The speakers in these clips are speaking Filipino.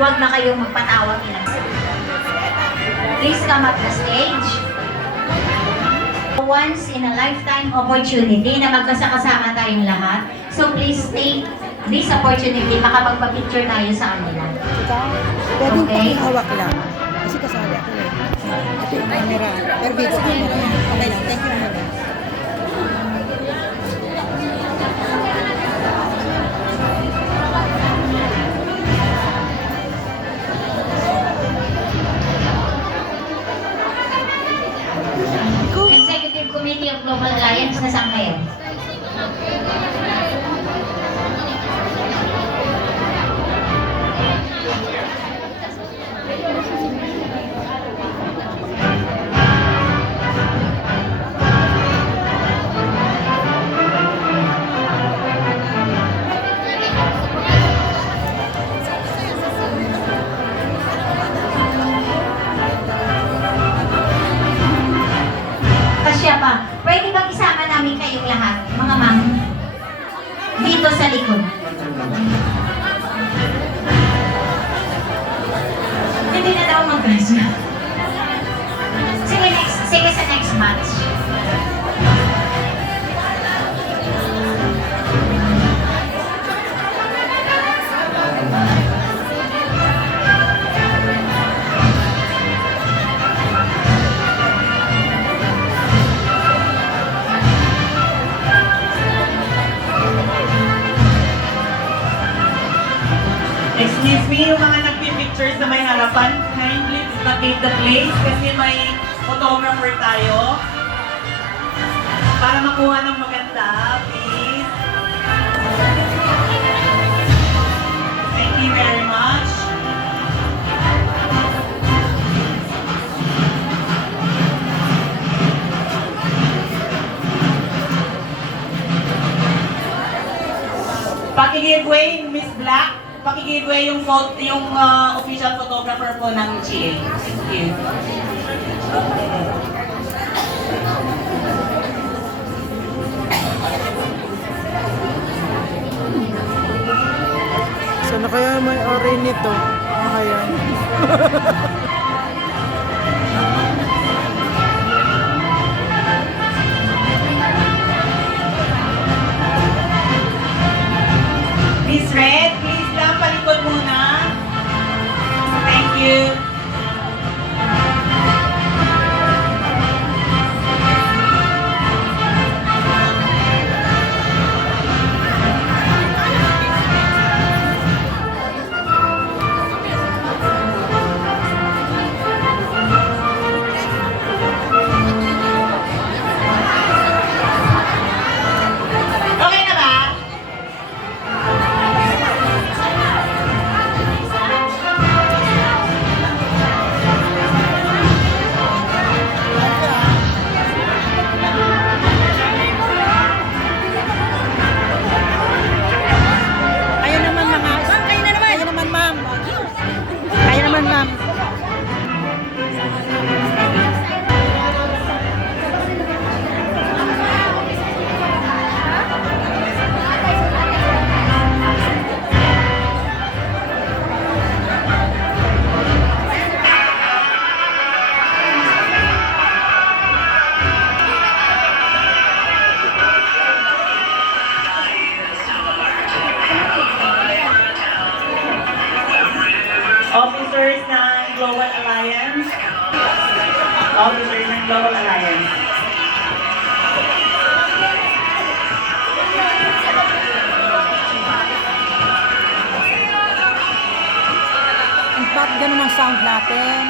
huwag na kayong magpatawag ilang. Please come up the stage. Once in a lifetime opportunity na magkasakasama tayong lahat. So please take this opportunity, makapagpa-picture tayo sa kanila. Pwedeng Okay. pakihawak lang. Kasi kasali ako eh. Ito yung camera. Pero video camera yan. Okay lang. Thank you muna. Executive Committee of Global Alliance, nasaan kayo? Kasya pa, pwede bang isama namin kayong lahat, mga ma'am, dito sa likod? Hindi na daw mag-grasya. Sige sa next match. Excuse me, yung mga nagpipictures na may harapan, kindly vacate the place kasi may photographer tayo. Para makuha ng maganda, please. Thank you very much. Paki-giveaway, Miss Black. Paki-giveaway yung official photographer po ng GA. Thank you. Sana kaya may ori nito? Ayan. Miss Red, please lang, palikod muna. Thank you. Okay na ba? Kayo naman mga... Kayo naman ma'am. Kayo naman ma'am. Officers ng Global Alliance. Officers ng Global Alliance. Ang pop ganun ang sound natin.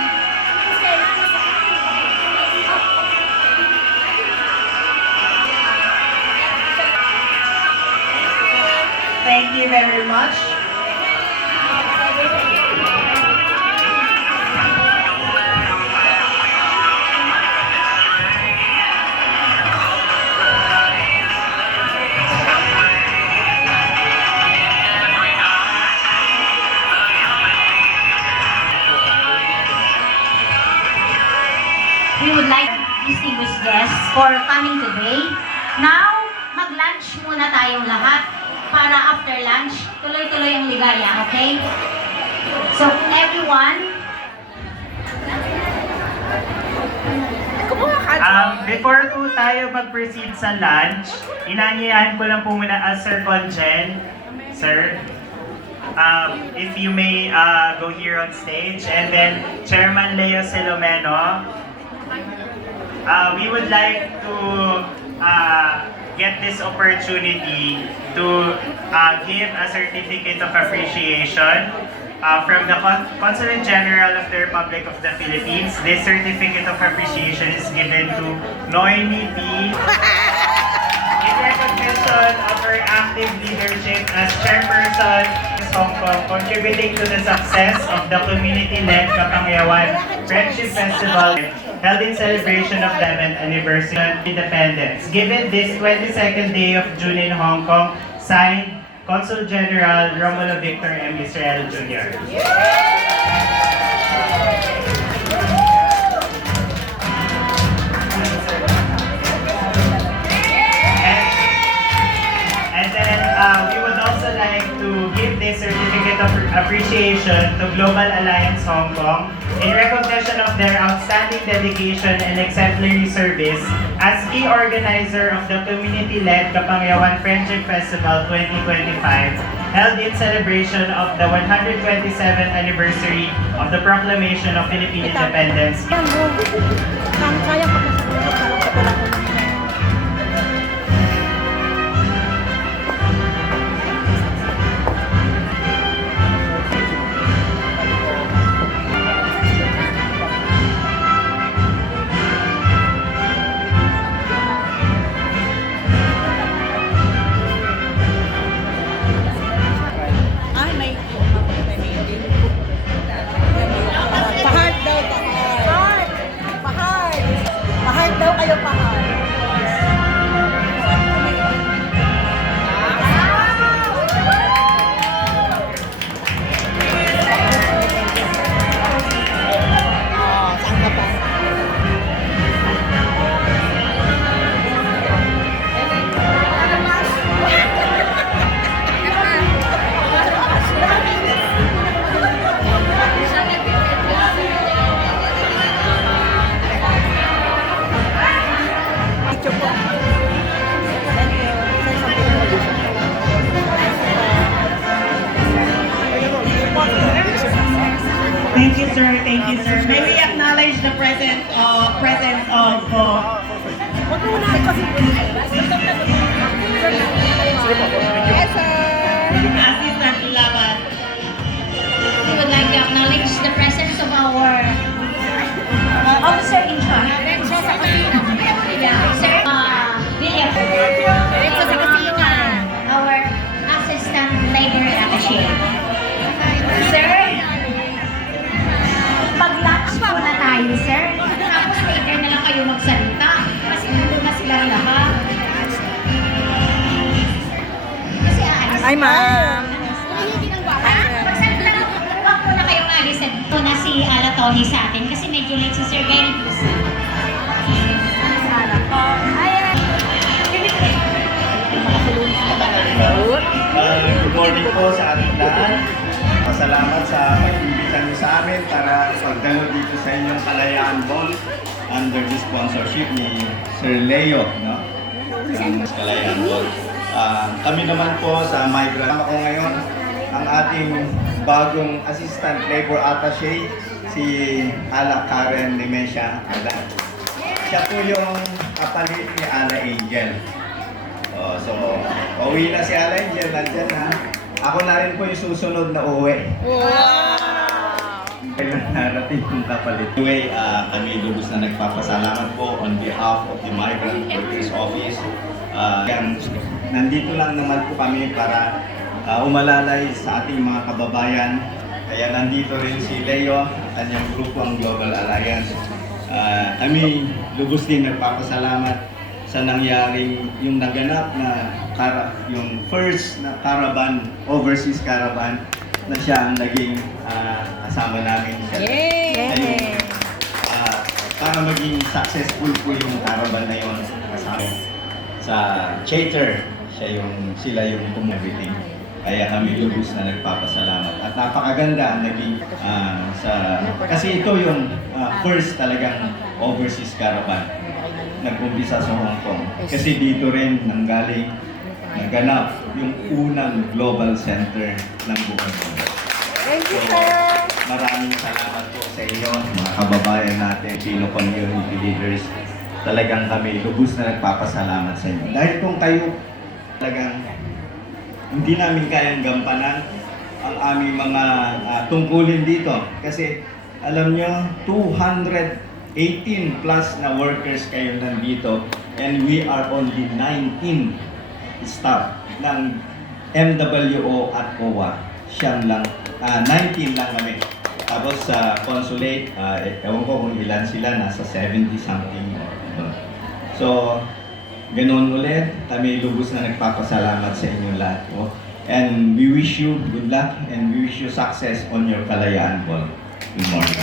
Thank you very much. We would like distinguished guests for coming today. Now, mag-lunch muna tayong lahat para after lunch, tuloy-tuloy ang ligaya, okay? So everyone, Before po tayo mag-proceed sa lunch, inanyayahan ko lang po muna as Sir Conjen. Sir, if you may go here on stage, and then Chairman Leo Silomeno. We would like to get this opportunity to give a certificate of appreciation from the Consulate General of the Republic of the Philippines. This certificate of appreciation is given to Noemi P. in recognition of her active leadership as chairperson of Hong Kong, contributing to the success of the community-led Kapangyawan Friendship Festival held in celebration of 11th anniversary of independence. Given this 22nd day of June in Hong Kong, signed Consul General Romulo Victor M. Israel Jr. And then we would also like to give this certificate of appreciation to Global Alliance Hong Kong in recognition of their outstanding dedication and exemplary service as key organizer of the community-led Kapangyawan Friendship Festival 2025, held in celebration of the 127th anniversary of the proclamation of Philippine independence. Yan mo. Ang kaya pag nasa tulog, parang sa tulog. Ay, may pahard daw, pahard. Pahard. Pahard daw kayo, pahard. Saan ka pa? Picture po. Thank you. Say something. Thank you, sir. Thank you, sir. May we acknowledge the presence of Huwag mo na kasi. Yes, sir. Assistant Laban. we would like to acknowledge the presence of our officer in charge. Yeah, Sir William. Our assistant labor attaché. Sir, mag-lunch muna tayo, sir. Tapos later na lang kayo magsalita. Kasi nandun na silang lahat. Kasi aalis. Ay, ma'am. Magsalita na. Huwag muna kayong alis. Ito na si Ala Tony sa atin kasi medyo late si Sir Gary. Good morning po sa ating lahat. Pasalamat sa pag-imbita niyo sa amin para pagdalo dito sa inyong Kalayaan Ball under the sponsorship ni Sir Leo, no? Ng Kalayaan Ball. Kami naman po sa migrant ako ngayon, ang ating bagong assistant labor attaché, si Ala Karen Nemesha Alat. Siya po yung kapalit ni Ala Angel. So, pauwi na si Ala Angel, nandyan na. Ako na rin po yung susunod na uwi. Kailan narating yung kapalit. Anyway, kami lubos na nagpapasalamat po on behalf of the Migrant Workers Office. Nandito lang naman po kami para umalalay sa ating mga kababayan. Kaya nandito rin si Leo, kanyang grupo ang Global Alliance. Kami lubos din nagpapasalamat sa nangyaring yung naganap na yung first na caravan, overseas caravan, na siya ang naging kasama namin siya. Yay! Para maging successful po yung caravan na yun kasama sa charter, sila yung everything. Kaya kami lubos na nagpapasalamat. At napakaganda ang naging kasi ito yung first talagang overseas caravan. Nag-umpisa sa Hong Kong. Kasi dito rin naganap yung unang global center ng buhay. Thank you, So, sir. maraming salamat po sa inyo, mga kababayan natin, Filipino community leaders. Talagang kami lubos na nagpapasalamat sa inyo. Dahil kung kayo talagang hindi namin kayang gampanan ang aming mga tungkulin dito. Kasi alam nyo, 218 plus na workers kayo nandito and we are only 19 staff ng MWO at OWA. Siyam lang, 19 lang kami. Tapos sa consulate, ewan ko kung ilan sila, nasa 70 something. So, ganoon ulit, kami lubos na nagpapasalamat sa inyo lahat po. And we wish you good luck and we wish you success on your Kalayaan Ball. Good morning.